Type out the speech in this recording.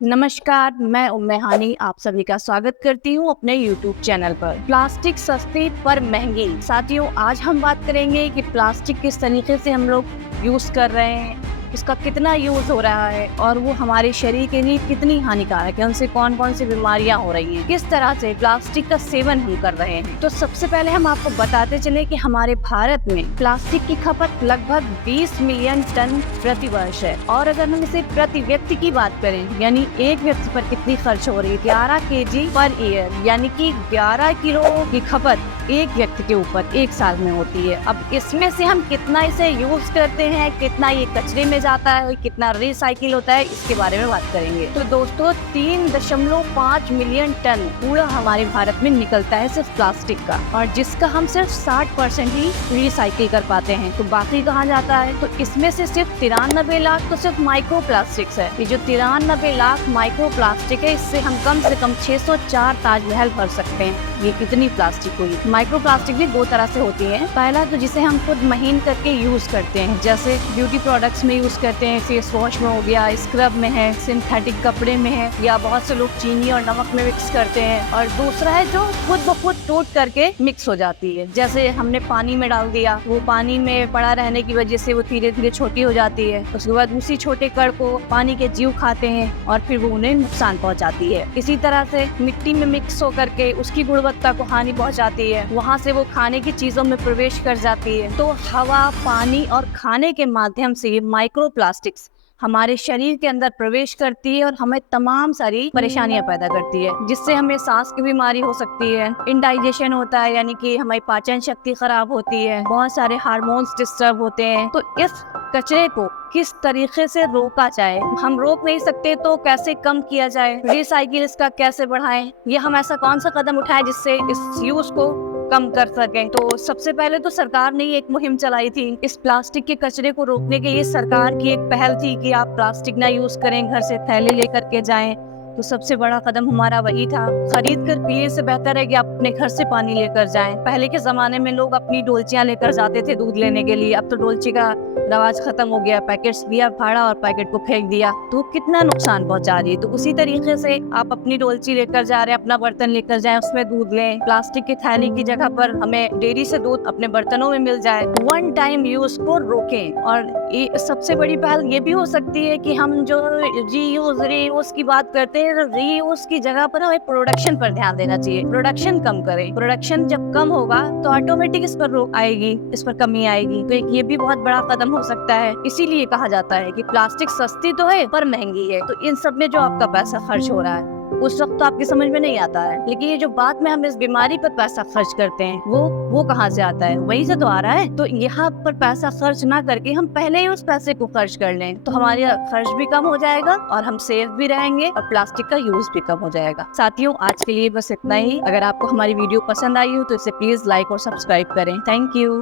नमस्कार, मैं उम्मे हानी आप सभी का स्वागत करती हूँ अपने YouTube चैनल पर। प्लास्टिक सस्ती पर महंगी। साथियों, आज हम बात करेंगे कि प्लास्टिक किस तरीके से हम लोग यूज़ कर रहे हैं, उसका कितना यूज़ हो रहा है और वो हमारे शरीर के लिए कितनी हानिकारक है, उनसे कौन कौन सी बीमारियां हो रही हैं, किस तरह से प्लास्टिक का सेवन हम कर रहे हैं। तो सबसे पहले हम आपको बताते चले कि हमारे भारत में प्लास्टिक की खपत लगभग 20 मिलियन टन प्रति वर्ष है। और अगर हम इसे प्रति व्यक्ति की बात करें, यानी एक व्यक्ति पर कितनी खर्च हो रही है, 11 kg पर ईयर, यानी कि 11 किलो की खपत एक व्यक्ति के ऊपर एक साल में होती है। अब इसमें से हम कितना इसे यूज करते हैं, कितना ये कचरे में जाता है, कितना रिसाइकिल होता है, इसके बारे में बात करेंगे। तो दोस्तों, 3.5 मिलियन टन कूड़ा हमारे भारत में निकलता है सिर्फ प्लास्टिक का, और जिसका हम सिर्फ 60% ही रिसाइकिल कर पाते हैं। तो बाकी कहाँ जाता है? तो इसमें से सिर्फ 93 लाख तो सिर्फ माइक्रो प्लास्टिक्स है। ये जो 93 लाख माइक्रो प्लास्टिक है, इससे हम कम से कम 604 ताजमहल भर सकते हैं। ये कितनी प्लास्टिक हुई। माइक्रो प्लास्टिक भी दो तरह से होती है। पहला तो जिसे हम खुद महीन करके यूज करते हैं, जैसे ब्यूटी प्रोडक्ट्स में यूज करते हैं, फेस वॉश में हो गया, स्क्रब में है, सिंथेटिक कपड़े में है, या बहुत से लोग चीनी और नमक में मिक्स करते हैं। और दूसरा है जो खुद ब खुद टूट करके मिक्स हो जाती है, जैसे हमने पानी में डाल दिया, वो पानी में पड़ा रहने की वजह से वो धीरे धीरे छोटी हो जाती है। उसके बाद उसी छोटे कण को पानी के जीव खाते हैं और फिर वो उन्हें नुकसान पहुंचाती है। इसी तरह से मिट्टी में मिक्स होकर के उसकी गुणवत्ता को हानि पहुंचाती है, वहां से वो खाने की चीजों में प्रवेश कर जाती है। तो हवा, पानी और खाने के माध्यम से ये माइक्रो प्लास्टिक्स हमारे शरीर के अंदर प्रवेश करती है और हमें तमाम सारी परेशानियां पैदा करती है, जिससे हमें सांस की बीमारी हो सकती है, इंडाइजेशन होता है, यानी कि हमारी पाचन शक्ति खराब होती है, बहुत सारे हार्मोन्स डिस्टर्ब होते हैं। तो इस कचरे को किस तरीके से रोका जाए? हम रोक नहीं सकते तो कैसे कम किया जाए? रिसाइकिल इसका कैसे बढ़ाएं? ये हम ऐसा कौन सा कदम उठाएं जिससे इस यूज को कम कर सकें? तो सबसे पहले तो सरकार ने एक मुहिम चलाई थी इस प्लास्टिक के कचरे को रोकने के। ये सरकार की एक पहल थी कि आप प्लास्टिक ना यूज करें, घर से थैले लेकर के जाएं। तो सबसे बड़ा कदम हमारा वही था। खरीद कर पीने से बेहतर है कि आप अपने घर से पानी लेकर जाएं। पहले के जमाने में लोग अपनी डोलचियां लेकर जाते थे दूध लेने के लिए। अब तो डोलची का रवाज खत्म हो गया, पैकेट्स दिया फाड़ा और पैकेट को फेंक दिया, तो कितना नुकसान पहुंचा रही है। तो उसी तरीके से आप अपनी डोलची लेकर जा रहे हैं, अपना बर्तन लेकर जाएं, उसमें दूध लें। प्लास्टिक की थैली की जगह पर हमें डेयरी से दूध अपने बर्तनों में मिल जाए। वन टाइम यूज को रोकें। और सबसे बड़ी पहल ये भी हो सकती है कि हम जो रीयूज की बात करते हैं, रीयूज की जगह पर हमें प्रोडक्शन पर ध्यान देना चाहिए। प्रोडक्शन कम करें। प्रोडक्शन जब कम होगा तो ऑटोमेटिक इस पर रोक आएगी, इस पर कमी आएगी। तो एक ये भी बहुत बड़ा कदम हो सकता है। इसीलिए कहा जाता है कि प्लास्टिक सस्ती तो है पर महंगी है। तो इन सब में जो आपका पैसा खर्च हो रहा है उस वक्त तो आपकी समझ में नहीं आता है, लेकिन ये जो बाद में हम इस बीमारी पर पैसा खर्च करते हैं वो कहाँ से आता है? वहीं से तो आ रहा है। तो यहाँ पर पैसा खर्च ना करके हम पहले ही उस पैसे को खर्च कर लें, तो हमारा खर्च भी कम हो जाएगा और हम सेफ भी रहेंगे और प्लास्टिक का यूज भी कम हो जाएगा। साथियों, आज के लिए बस इतना ही। अगर आपको हमारी वीडियो पसंद आई हो तो इसे प्लीज लाइक और सब्सक्राइब करें। Thank you.